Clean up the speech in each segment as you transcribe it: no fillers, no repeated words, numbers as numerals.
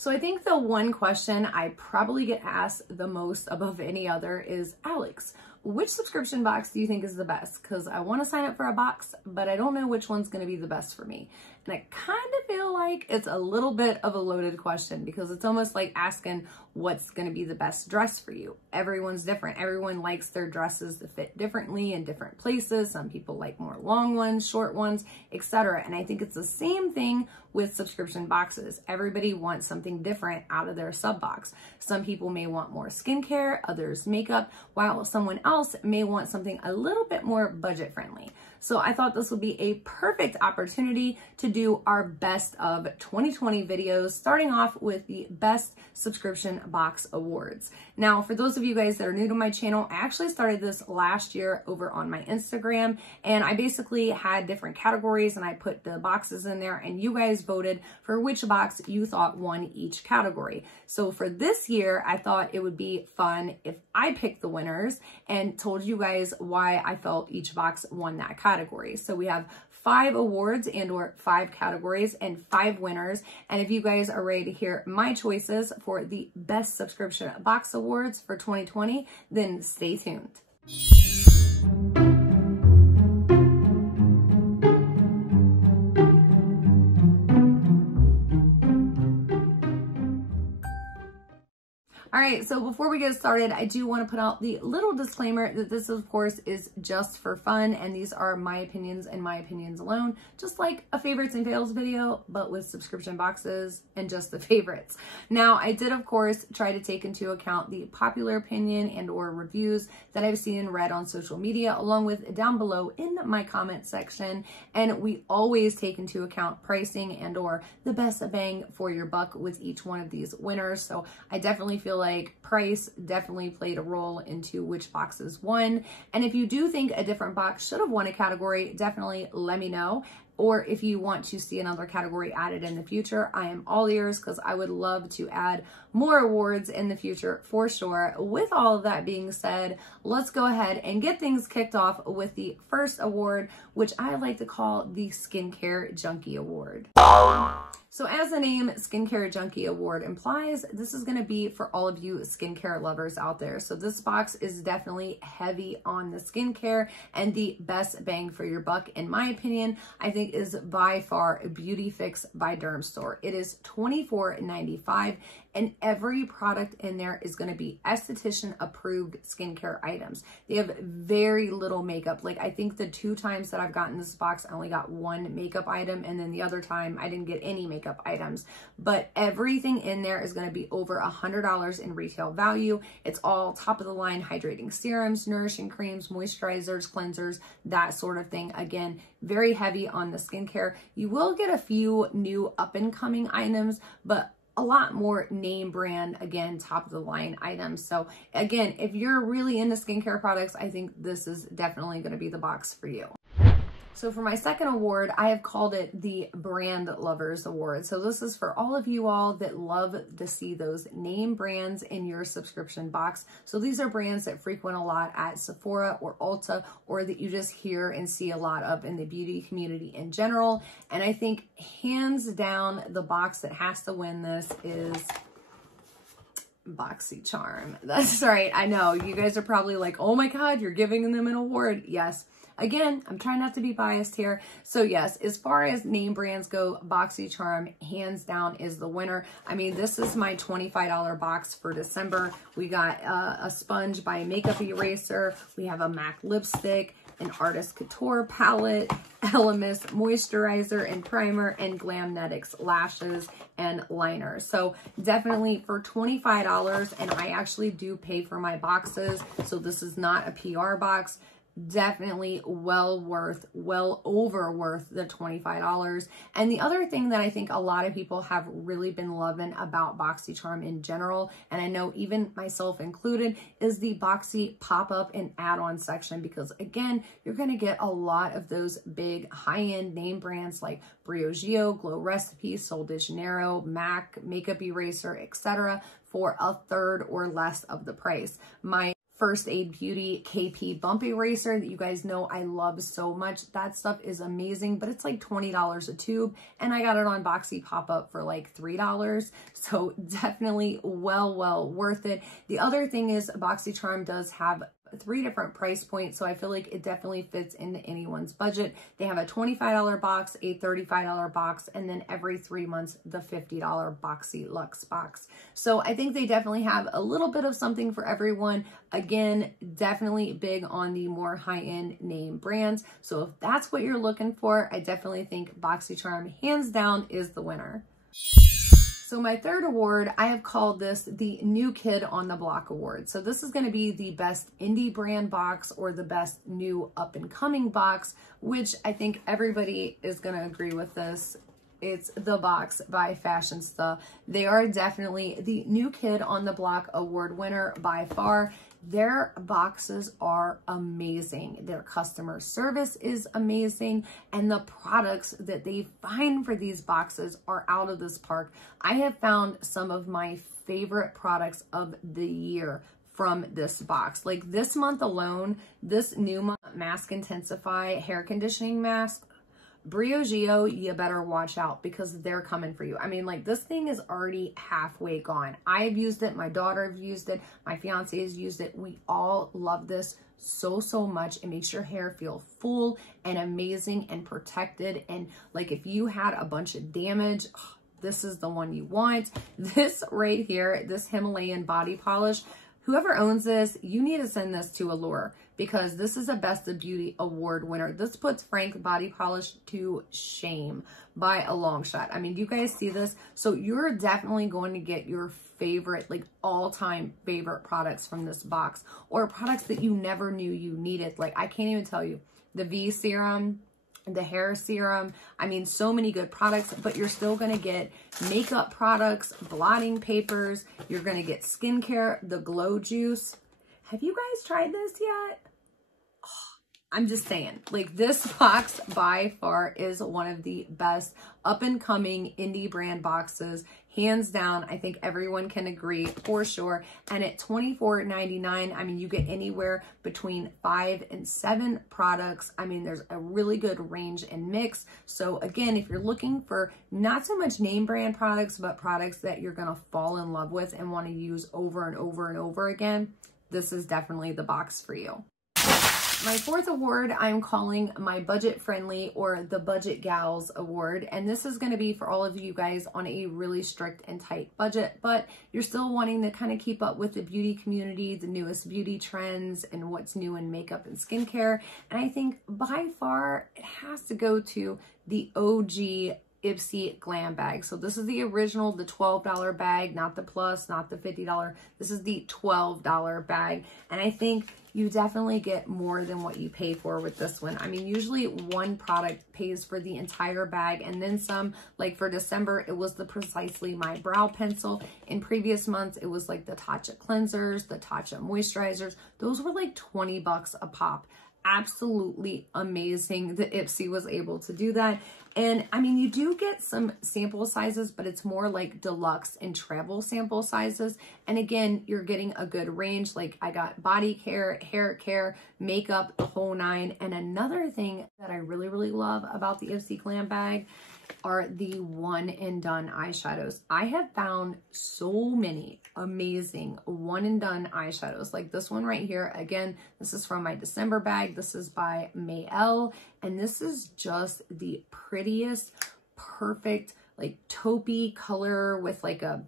So I think the one question I probably get asked the most above any other is, Alex, which subscription box do you think is the best? Because I want to sign up for a box, but I don't know which one's going to be the best for me. And I kind of feel like it's a little bit of a loaded question, because it's almost like asking what's going to be the best dress for you. Everyone's different. Everyone likes their dresses to fit differently in different places. Some people like more long ones, short ones, etc. And I think it's the same thing with subscription boxes. Everybody wants something different out of their sub box. Some people may want more skincare, others makeup, while someone else may want something a little bit more budget friendly. So I thought this would be a perfect opportunity to do our best of 2020 videos, starting off with the best subscription box awards. Now, for those of you guys that are new to my channel, I actually started this last year over on my Instagram, and I basically had different categories and I put the boxes in there, and you guys voted for which box you thought won each category. So for this year, I thought it would be fun if I picked the winners and told you guys why I felt each box won that category. So we have 5 awards and or 5 categories and 5 winners. And if you guys are ready to hear my choices for the best subscription box awards for 2020, then stay tuned. All right, so before we get started, I do want to put out the little disclaimer that this, of course, is just for fun, and these are my opinions and my opinions alone, just like a favorites and fails video, but with subscription boxes and just the favorites. Now, I did, of course, try to take into account the popular opinion and or reviews that I've seen and read on social media, along with down below in my comment section, and we always take into account pricing and or the best bang for your buck with each one of these winners. So I definitely feel like price definitely played a role into which boxes won. And if you do think a different box should have won a category, definitely let me know. Or if you want to see another category added in the future, I am all ears, because I would love to add more awards in the future for sure. With all of that being said, let's go ahead and get things kicked off with the first award, which I like to call the Skincare Junkie Award. So as the name Skincare Junkie Award implies, this is going to be for all of you skincare lovers out there. So this box is definitely heavy on the skincare, and the best bang for your buck, in my opinion, I think is by far BeautyFix by Dermstore. It is $24.95, and every product in there is going to be esthetician approved skincare items. They have very little makeup. Like, I think the 2 times that I've gotten this box, I only got 1 makeup item, and then the other time I didn't get any makeup items. But everything in there is going to be over $100 in retail value. It's all top of the line hydrating serums, nourishing creams, moisturizers, cleansers, that sort of thing. Again, very heavy on the skincare. You will get a few new up and coming items, but a lot more name brand, again, top of the line items. So again, if you're really into skincare products, I think this is definitely going to be the box for you. So for my second award, I have called it the Brand Lovers Award. So this is for all of you all that love to see those name brands in your subscription box. So these are brands that frequent a lot at Sephora or Ulta, or that you just hear and see a lot of in the beauty community in general. And I think hands down, the box that has to win this is BoxyCharm. That's right. I know you guys are probably like, oh my God, you're giving them an award. Yes. Again, I'm trying not to be biased here. So yes, as far as name brands go, BoxyCharm hands down is the winner. I mean, this is my $25 box for December. We got a sponge by Makeup Eraser. We have a MAC lipstick, an Artist Couture palette, Elemis moisturizer and primer, and Glamnetics lashes and liner. So definitely for $25, and I actually do pay for my boxes, so this is not a PR box. Definitely well over worth the $25. And the other thing that I think a lot of people have really been loving about BoxyCharm in general, and I know even myself included, is the Boxy pop-up and add-on section, because again, you're going to get a lot of those big high-end name brands like Briogeo, Glow Recipe, Sol de Janeiro, MAC, Makeup Eraser, etc. for a third or less of the price. My First Aid Beauty KP Bump Eraser that you guys know I love so much. That stuff is amazing, but it's like $20 a tube, and I got it on Boxy pop-up for like $3. So definitely well worth it. The other thing is BoxyCharm does have 3 different price points, so I feel like it definitely fits into anyone's budget. They have a $25 box, a $35 box, and then every 3 months the $50 Boxy Luxe box. So I think they definitely have a little bit of something for everyone. Again, definitely big on the more high-end name brands. So if that's what you're looking for, I definitely think BoxyCharm hands down is the winner. So my third award, I have called this the New Kid on the Block Award. So this is going to be the best indie brand box or the best new up and coming box, which I think everybody is going to agree with this. It's The Box by Fashionista. They are definitely the New Kid on the Block Award winner by far. Their boxes are amazing. Their customer service is amazing. And the products that they find for these boxes are out of this park. I have found some of my favorite products of the year from this box. Like this month alone, this new month Mask Intensify hair conditioning mask, Briogeo, you better watch out because they're coming for you. I mean, like this thing is already halfway gone. I have used it. My daughter have used it. My fiance has used it. We all love this so much. It makes your hair feel full and amazing and protected. And like if you had a bunch of damage, this is the one you want. This right here, this Himalayan body polish, whoever owns this, you need to send this to Allure because this is a Best of Beauty award winner. This puts Frank body polish to shame by a long shot. I mean, do you guys see this? So you're definitely going to get your favorite, like all-time favorite products from this box, or products that you never knew you needed. Like I can't even tell you, the V serum, the hair serum, I mean, so many good products, but you're still going to get makeup products, blotting papers. You're going to get skincare, the Glow Juice. Have you guys tried this yet? I'm just saying, like this box by far is one of the best up and coming indie brand boxes, hands down. I think everyone can agree for sure. And at $24.99, I mean, you get anywhere between 5 and 7 products. I mean, there's a really good range and mix. So again, if you're looking for not so much name brand products, but products that you're going to fall in love with and want to use over and over and over again, this is definitely the box for you. My fourth award, I'm calling my budget friendly or the Budget Gals Award. And this is going to be for all of you guys on a really strict and tight budget, but you're still wanting to kind of keep up with the beauty community, the newest beauty trends and what's new in makeup and skincare. And I think by far it has to go to the OG Ipsy Glam Bag. So this is the original, the $12 bag, not the plus, not the $50. This is the $12 bag. And I think you definitely get more than what you pay for with this one. I mean, usually one product pays for the entire bag and then some. Like for December, it was the Precisely My Brow Pencil. In previous months, it was like the Tatcha cleansers, the Tatcha moisturizers. Those were like 20 bucks a pop. Absolutely amazing that Ipsy was able to do that. And I mean, you do get some sample sizes, but it's more like deluxe and travel sample sizes. And again, you're getting a good range. Like I got body care, hair care, makeup, the whole nine. And another thing that I really love about the Ipsy Glam Bag are the one and done eyeshadows. I have found so many amazing one and done eyeshadows. Like this one right here. Again, this is from my December bag. This is by Mayel. And this is just the prettiest, perfect, like taupey color with like a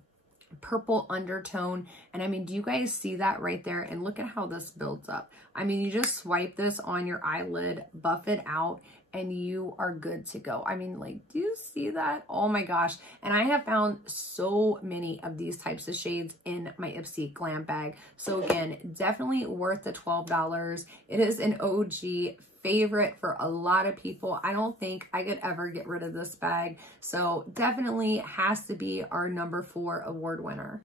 purple undertone. And I mean, do you guys see that right there? And look at how this builds up. I mean, you just swipe this on your eyelid, buff it out, and you are good to go. I mean, like, do you see that? Oh my gosh. And I have found so many of these types of shades in my Ipsy Glam Bag. So again, definitely worth the $12. It is an OG favorite for a lot of people. I don't think I could ever get rid of this bag. So definitely has to be our number 4 award winner.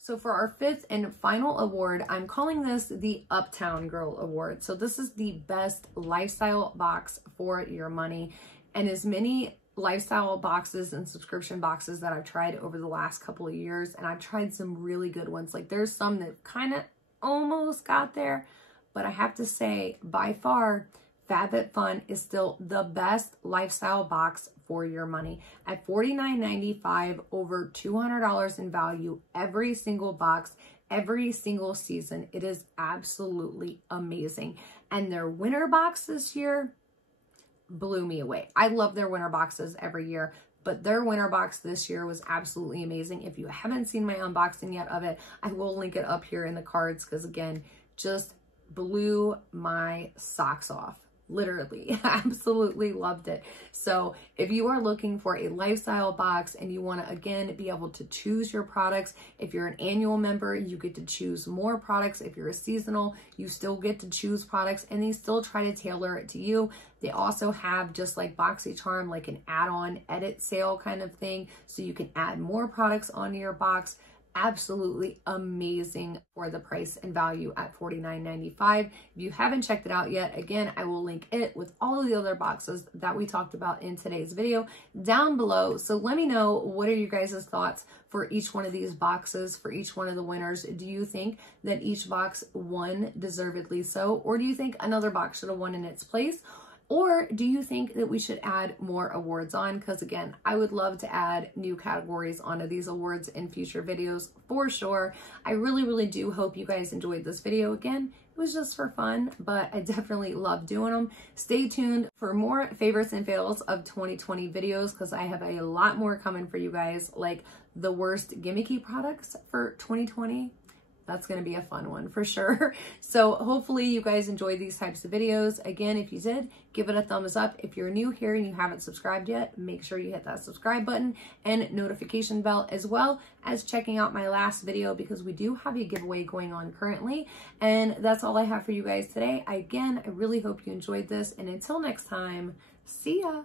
So for our 5th and final award, I'm calling this the Uptown Girl Award. So this is the best lifestyle box for your money. And as many lifestyle boxes and subscription boxes that I've tried over the last couple of years, and I've tried some really good ones. Like there's some that kind of almost got there, but I have to say, by far, FabFitFun is still the best lifestyle box for your money. At $49.95, over $200 in value, every single box, every single season. It is absolutely amazing. And their winter box this year blew me away. I love their winter boxes every year, but their winter box this year was absolutely amazing. If you haven't seen my unboxing yet of it, I will link it up here in the cards because, again, just blew my socks off. Literally, absolutely loved it. So if you are looking for a lifestyle box and you want to, again, be able to choose your products, if you're an annual member, you get to choose more products. If you're a seasonal, you still get to choose products, and they still try to tailor it to you. They also have, just like BoxyCharm, like an add-on edit sale kind of thing, so you can add more products onto your box. Absolutely amazing for the price and value at $49.95. If you haven't checked it out yet, again, I will link it with all of the other boxes that we talked about in today's video down below. So let me know, what are you guys' thoughts for each one of these boxes, for each one of the winners? Do you think that each box won deservedly so, or do you think another box should have won in its place? Or do you think that we should add more awards on? Because again, I would love to add new categories onto these awards in future videos for sure. I really, really do hope you guys enjoyed this video. Again, it was just for fun, but I definitely love doing them. Stay tuned for more favorites and fails of 2020 videos, because I have a lot more coming for you guys, like the worst gimmicky products for 2020. That's going to be a fun one for sure. So hopefully you guys enjoyed these types of videos. Again, if you did, give it a thumbs up. If you're new here and you haven't subscribed yet, make sure you hit that subscribe button and notification bell, as well as checking out my last video, because we do have a giveaway going on currently. And that's all I have for you guys today. Again, I really hope you enjoyed this. And until next time, see ya.